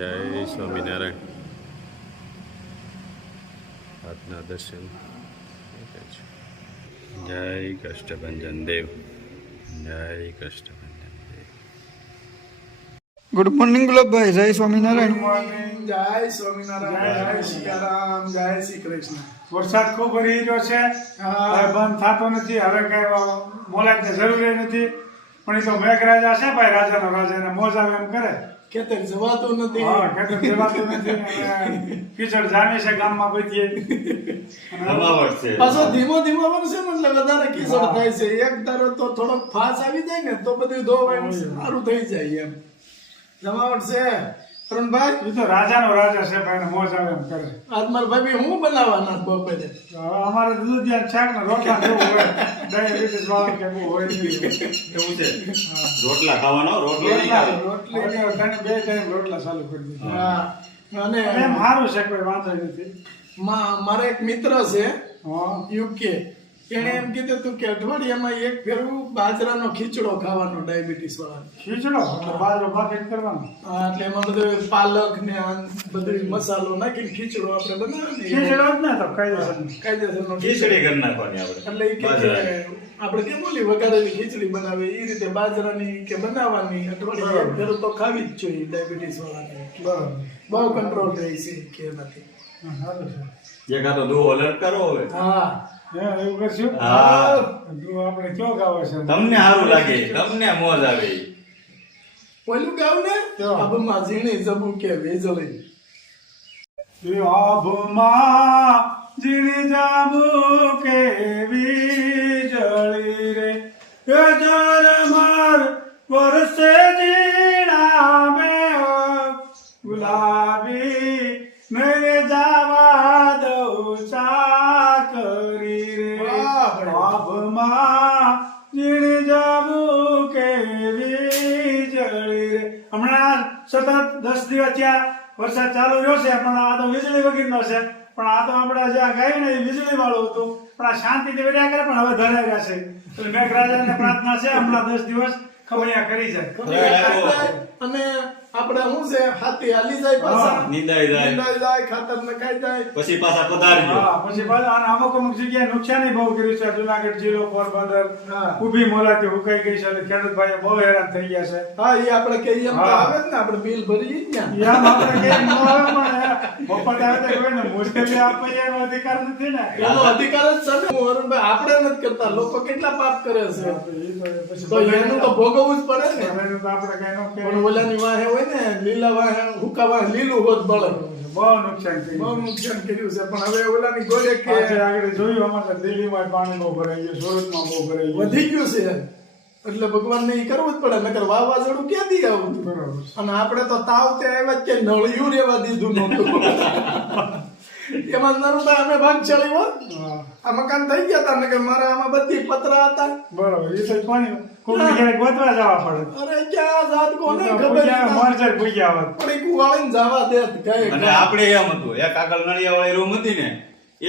જય સ્વામિનારાયણ. આજના દર્શન જય કષ્ટભંજન દેવ. જય કષ્ટભંજન દેવ. Good morning Gulabbhai. જય સ્વામિનારાયણ. જય સ્વામિનારાયણ. જય સીતારામ. જય શ્રી કૃષ્ણ. વરસાદ ખૂબ પડી રહ્યો છે, હવે બંધ થતો નથી. હવે કઈ મોલાજની જરૂર નથી, પણ એ તો મેઘરાજા છે ભાઈ, રાજાનો રાજા, એને મોજ આવે એમ કરે. ખેતર જવાતું નથી. હા, ખેતર જવાતું નથી. કીચડ જામે છે ગામમાં બધી. પાછો ધીમો ધીમો વરસે ને એટલે વધારે કીચડ થાય છે. એક ધારો તો થોડોક ફાસ આવી જાય ને તો બધું ધોવાય સારું થઈ જાય એમ. જમાવટ છે તરુણભાઈ. એ તો રાજાનો રાજા છે ભાઈ, મોજ આવે એમ કરે. આજ મારા ભાઈ હું બનાવવાના બપોરે? અમારે દૂધિયા શાક ને રોટલા જેવું હોય. ડાયાબિટીસ વાળા કે એવું હોય એવું છે. રોટલા ખાવાનો. રોટલી બે ટાઈમ રોટલા ચાલુ કરી દીધા. હા, અને એમ સારું છે, કોઈ વાંધો નથી. મારો એક મિત્ર છે યુકે, એને એમ કીધું તું કે અઠવાડિયામાં એક ફેરવું બાજરાનો ખીચડો ખાવાનો ડાયાબિટીસ વાળા. ખીચડો એટલે બાજરો બાફીને કરવાનો. હા, એટલે એમાં બધું પાલક ને બધું મસાલો નાખીને ખીચડો આપણે બનાવે. ખીચડો જ ને તો કાયદેસરનો ખીચડી કરી નાખવાની આપણે. એટલે આપણે કેમ બોલી વઘારેલી ખીચડી બનાવે એ રીતે બાજરાની કે બનાવવાની. અઠવાડિયે એક ફેરવું તો ખાવી જ જોઈએ ડાયાબિટીસ વાળાને. બરાબર, બહુ કંટ્રોલ રહે છે કે નથી. જે કાતો દુઓ લટકારો હવે. હા, એવું કરશું. હા, આપણે કયો ગાવ છે? તમને સારું લાગે, તમને મોજ આવે. પેલું ગાવ ને આબમાં ઝીણી જબુ કે વેજળી. આબમાં ઝીણી જબુ કે વીજળી રે, ગજર માર વરસે ઝીણા મે ગુલાબી મેરે જાવા દઉં ચાકરી રે. આબમાં ઝીણી જબુ કે વીજળી રે. હમણાં સતત 10 દિવસ ત્યાં વરસાદ ચાલુ રહ્યો છે, પણ આ તો વીજળી વગરનો છે. પણ આ તો આપણે જ્યાં ગાયું ને એ વીજળી વાળું હતું, પણ આ શાંતિથી વર્યા કરે, પણ હવે ધરાવ્યા છે. એટલે મેઘરાજાને પ્રાર્થના છે હમણાં 10 દિવસ ખબરિયા કરી જાય. અને આપણે શું છે, હાથી હાલી જાય, પાછા નિંદાઈ જાય, ખાતર નખાઈ જાય, પછી પાછા પધારજો. હા, પછી પાછા. અને અમુક જગ્યાએ નુકસાન બહુ કર્યું છે. જુનાગઢ જિલ્લો, પોરબંદર ઉભી મોલાથી હુકાઈ ગઈ છે. એટલે ખેડૂત ભાઈ બહુ હેરાન થઈ ગયા છે. હા, એ આપણે કહીએ એમ તો આવે જ ને, આપણે બિલ ભરી ગયા આપણે કહીએ ન આવે, પણ મફત આવે તો કોઈ ને મુશ્કેલી આપે એનો અધિકાર નથી ને. એનો અધિકાર જ છે ને વરુણભાઈ, આપણે નથી કરતા. લોકો કેટલા પાપ કરે છે, તો એનું તો ભોગવવું જ પડે ને. એનું તો આપણે કઈ ન કહેવાય. પણ ઓલાની વાહે હોય ને, લીલા વાહે હુકા વાહે લીલું હોત બળે. બહુ નુકસાન કર્યું છે. પણ હવે ઓલાની ગોળે કે આગળ જોયું, અમારે દિલ્હીમાં પાણી બહુ ભરાઈ ગયું, સુરતમાં બહુ ભરાઈ ગયું, વધી ગયું છે. એટલે ભગવાનને ઈ કરવું જ પડે, નકર વાવાઝોડું ક્યાંથી આવું? બરાબર. અને આપણે તો તાવ તે આવ્યા કે નળિયું રેવા દીધું નહોતું. એમાં નર્મદા અમે ભાગશાળી હોત, આ મકાન થઈ ગયા હતા. નકર મારે આમાં બધી પતરા હતા. બરાબર. એ તો પાણી ગોતવા જવા પડે. અરે ક્યાં જાત કોને ખબર, મારજર ભૂગ્યા હોત. પણ એક વાળીને જવા દે. અને આપણે એમ હતું, એક આગળ નળિયા વાળી રૂમ હતી ને,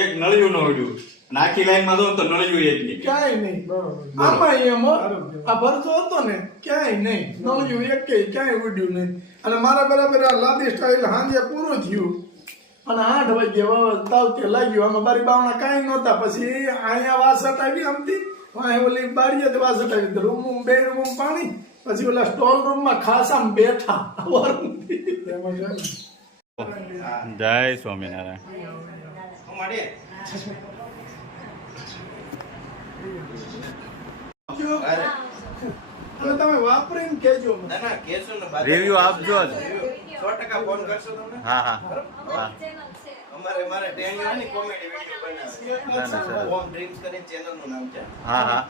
એક નળિયું ન ઉડ્યું, અને આખી લાઈન માં જો તો નળિયું એકલી. ક્યાંય નહીં. બરોબર. આમાં એમ આ ભરતો હતો ને, ક્યાંય નહીં નળિયું એક ક્યાંય ઉડ્યું નહીં. અને મારા બરાબર આ લાદી સ્ટાઇલ હાંજે પૂરું થયું, અને 8 વાગે તાવતે લાગ્યું. આમાં બારી બાવણા કાંઈ નહોતા. પછી અહીંયા વાસટ આવી, આમથી ઓલી બારીએ વાસટ આવી, રૂમ બે રૂમ પાણી. પછી ઓલા સ્ટોલ રૂમ માં ખાસ આમ બેઠા. જય સ્વામિનારાયણ. તમે વાપરીને કેજો. રિવ્યુ આપજો જ. 100% ફોન કરશો તમને. હા હા હા. મારે ટેનિયોની કોમેડી વિડિયો બનાવે. હોમ ડ્રિંક્સ કરીને ચેનલ નું નામ છે. હા હા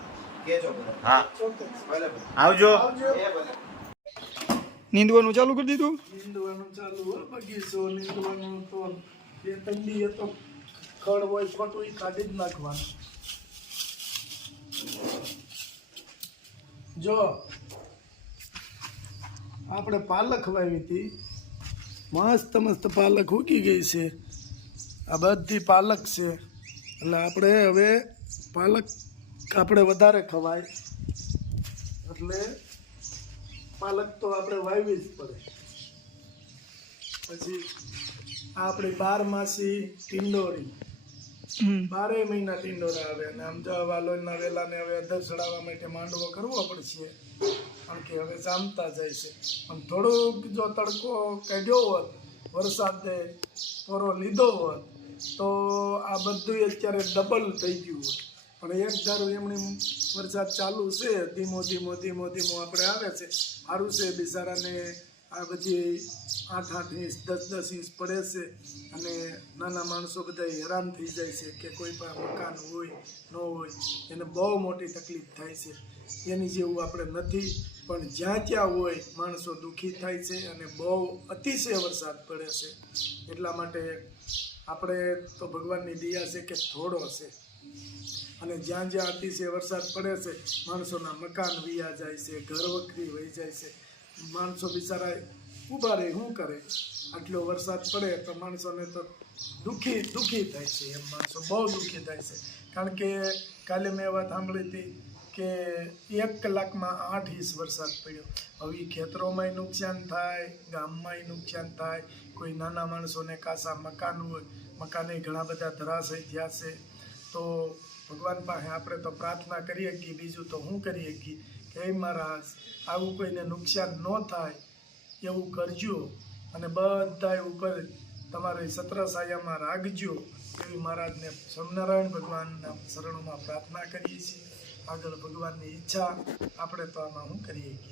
કેજો બધા. હા, ભલે આવજો. એ ભલે. નીંદવાનું ચાલુ કરી દીધું. નીંદવાનું ચાલુ, બગીચો નીંદવાનું. તો એ તંડી તો ખડ હોય ખોટું એ કાઢી જ નાખવાનું. જો આપણે પાલક વાવી હતી, મસ્ત મસ્ત પાલક ઉગી ગઈ છે. આ બધી પાલક છે. એટલે આપણે હવે પાલક આપણે વધારે ખવાય, એટલે પાલક તો આપણે વાવવી જ પડે. પછી આ આપણી 12 ટીંડોરી, 12 મહિના ટીંડોરા આવે. અને આમ તો વાલોરના વેલાને હવે અધર ચડાવવા માટે માંડવો કરવો પડશે, કારણ કે હવે જામતા જાય છે. પણ થોડુંક જો તડકો કાઢ્યો હોત, વરસાદે થોડો લીધો હોત, તો આ બધું અત્યારે ડબલ થઈ ગયું હોત. પણ એક ધારું એમની વરસાદ ચાલુ છે, ધીમો આપણે આવે છે. સારું છે બિચારાને આ બધી 8-8 ઇંચ 10-10 ઇંચ પડે છે. અને નાના માણસો બધા હેરાન થઈ જાય છે કે કોઈ પણ મકાન હોય ન હોય, એને બહુ મોટી તકલીફ થાય છે. એની જેવું આપણે નથી, પણ જ્યાં ત્યાં હોય માણસો દુઃખી થાય છે અને બહુ અતિશય વરસાદ પડે છે. એટલા માટે આપણે તો ભગવાનની દયા છે કે થોડો છે. અને જ્યાં જ્યાં અતિશય વરસાદ પડે છે, માણસોના મકાન વયા જાય છે, ઘર વખરી વહી જાય છે. માણસો બિચારા ઊભા રહે શું કરે? આટલો વરસાદ પડે તો માણસોને તો દુઃખી થાય છે. એમ માણસો બહુ દુઃખી થાય છે. કારણ કે કાલે મેં વાત સાંભળી હતી કે 1 કલાકમાં 8 ઇંચ વરસાદ પડ્યો. હવે ખેતરોમાંય નુકસાન થાય, ગામમાંય નુકસાન થાય. કોઈ નાના માણસોને કાસા મકાન હોય, મકાને ઘણા બધા ધરાશય થયા છે. તો ભગવાન પાસે આપણે તો પ્રાર્થના કરીએ કે બીજું તો શું કરીએ કે હે મહારાજ, આવું કોઈને નુકસાન ન થાય એવું કરજો, અને બધા ઉપર તમારી છત્રછાયામાં રાખજો, એવી મહારાજને સ્વામિનારાયણ ભગવાનના શરણોમાં પ્રાર્થના કરીએ છીએ. આગળ ભગવાનની ઈચ્છા, આપણે તો આમાં શું કરીએ કે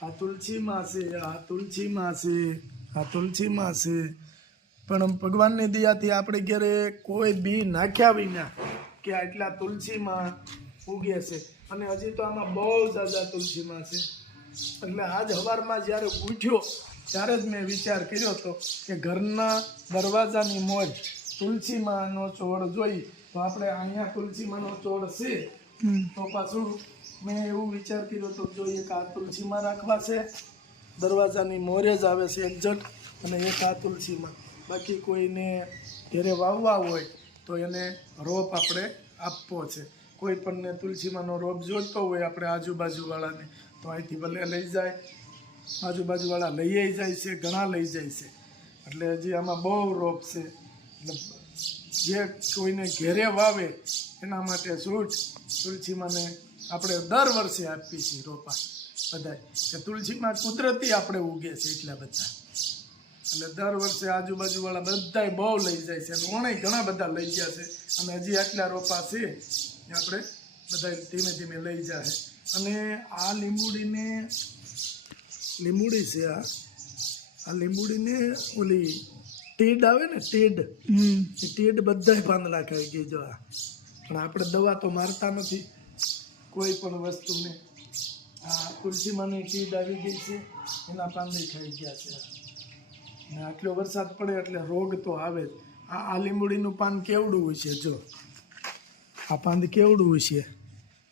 આ તુલસીમાં છે, આ તુલસીમાં છે, આ તુલસીમાં છે. પણ ભગવાનની દયાથી આપણે ઘરે કોઈ બી નાખ્યા વિના કે આટલા તુલસીમાં ઉગે છે. અને હજી તો આમાં બહુ ઝાઝા તુલસીમાં છે. એટલે આજ સવારમાં જ્યારે ઉઠ્યો ત્યારે જ મેં વિચાર કર્યો હતો કે ઘરના દરવાજાની મોજ તુલસીમાંનો છોડ જોઈ, તો આપણે અહીંયા તુલસીમાંનો છોડ છે, તો પાછું મેં એવું વિચાર કર્યો તો જોઈએ કે આ તુલસીમાં રાખવા છે, દરવાજાની મોરે જ આવે છે એક્ઝેક્ટ, અને એક આ તુલસીમાં. બાકી કોઈને ઘરે વાવવા હોય તો એને રોપ આપણે આપવો છે. કોઈ પણને તુલસીમાંનો રોપ જોઈતો હોય આપણે આજુબાજુવાળાને, તો અહીંથી ભલે લઈ જાય, આજુબાજુવાળા લઈ જાય છે, ઘણા લઈ જાય છે. એટલે હજી આમાં બહુ રોપ છે. એટલે જે કોઈને ઘેરે વાવે એના માટે છૂટ તુલસીમાંને આપણે દર વર્ષે આપીએ છીએ રોપા બધાય, કે તુલસીમાં કુદરતી આપણે ઉગે છે એટલા બધા. એટલે દર વર્ષે આજુબાજુવાળા બધાય બહુ લઈ જાય છે, અને ઓણે ઘણા બધા લઈ ગયા છે. અને હજી આટલા રોપા છે એ આપણે બધા ધીમે ધીમે લઈ જાય. અને આ લીંબુડી છે, આ લીંબુડીને ઓલી ટીડ આવે ને, ટીડ, એ ટીડ બધાય પાંદડા ખાઈ ગઈ જો. પણ આપણે દવા તો મારતા નથી કોઈ પણ વસ્તુને. આ તુલસીમાંની ટીડ આવી ગઈ છે, એના પાંદડા ખાઈ ગયા છે. ને આટલો વરસાદ પડે એટલે રોગ તો આવે જ. આ લીંબુડીનું પાન કેવડું હોય છે જો, આ પાંદ કેવડું હોય છે,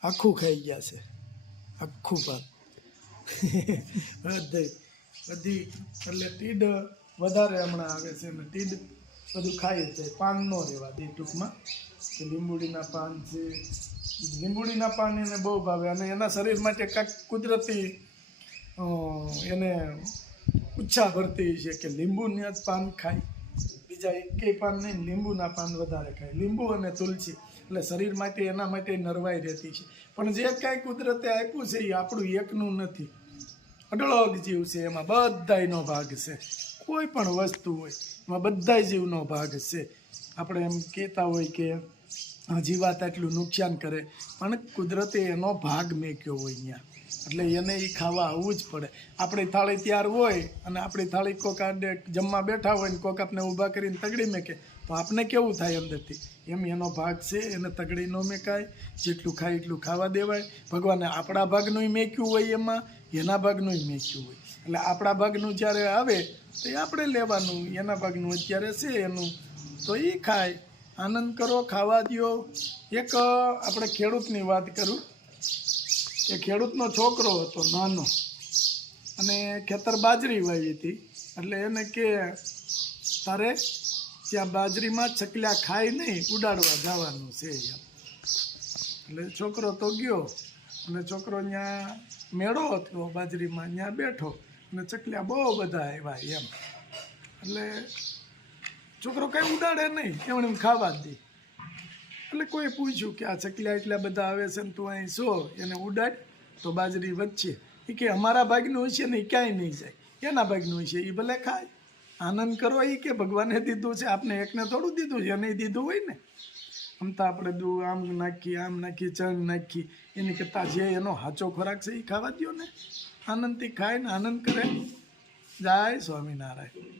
આખું ખાઈ ગયા છે, આખું પાન બધી. એટલે ટીડ વધારે હમણાં આવે છે, અને ટીડ બધું ખાઈ જ જાય, પાન ન રહેવા દે ટૂંકમાં. કે લીંબુડીના પાન છે, લીંબુડીના પાન એને બહુ ભાવે. અને એના શરીર માટે કાંઈક કુદરતી એને ઉચ્છા ભરતી છે કે લીંબુના જ પાન ખાય, બીજા એકેય પાન નહીં, લીંબુના પાન વધારે ખાય. લીંબુ અને તુલસી એટલે શરીર માટે એના માટે નરવાઈ રહેતી છે. પણ જે કાંઈ કુદરતે આપ્યું છે એ આપણું એકનું નથી, અઢળક જીવ છે, એમાં બધાયનો ભાગ છે. કોઈ પણ વસ્તુ હોય એમાં બધાય જીવનો ભાગ છે. આપણે એમ કહેતા હોય કે જીવાત આટલું નુકસાન કરે, પણ કુદરતે એનો ભાગ મેક્યો હોય અહીંયા, એટલે એને એ ખાવા આવવું જ પડે. આપણી થાળી તૈયાર હોય અને આપણી થાળી કોક આડે જમવા બેઠા હોય ને કોક આપણે ઊભા કરીને તગડી મેકે, તો આપણે કેવું થાય અંદરથી? એમ એનો ભાગ છે, એને તગડી ન મેકાય, જેટલું ખાય એટલું ખાવા દેવાય. ભગવાને આપણા ભાગનું મેક્યું હોય, એમાં એના ભાગનું મેક્યું હોય. એટલે આપણા ભાગનું જ્યારે આવે તો એ આપણે લેવાનું, એના ભાગનું અત્યારે છે એનું, તો એ ખાય. આનંદ કરો, ખાવા દો. એક આપણે ખેડૂતની વાત કરું, એ ખેડૂતનો છોકરો હતો નાનો, અને ખેતર બાજરી વાવી હતી. એટલે એને કે તારે ત્યાં બાજરીમાં ચકલ્યા ખાય નહીં, ઉડાડવા જવાનું છે એમ. એટલે છોકરો તો ગયો, અને છોકરો ત્યાં મેળો હતો બાજરીમાં, ત્યાં બેઠો, અને ચકલિયા બહુ બધા આવ્યા એમ એટલે છોકરો કઈ ઉડાડે નહીં એમણે એમ ખાવા જ દે એટલે કોઈ પૂછ્યું કે આ ચકલિયા એટલા બધા આવે છે ને તું અહીં છો એને ઉડાડ તો બાજરી વચ્ચે એ કે અમારા ભાગનું હશે ને એ ક્યાંય નહીં જાય એના ભાગનું હશે એ ભલે ખાય આનંદ કરો એ કે ભગવાને દીધું છે આપને એકને થોડું દીધું છે એને દીધું હોય ને આમ તો આપણે આમ નાખી ચણ નાખી એની કરતાં જે એનો સાચો ખોરાક છે એ ખાવા દો ને આનંદથી ખાય ને આનંદ કરે જય સ્વામિનારાયણ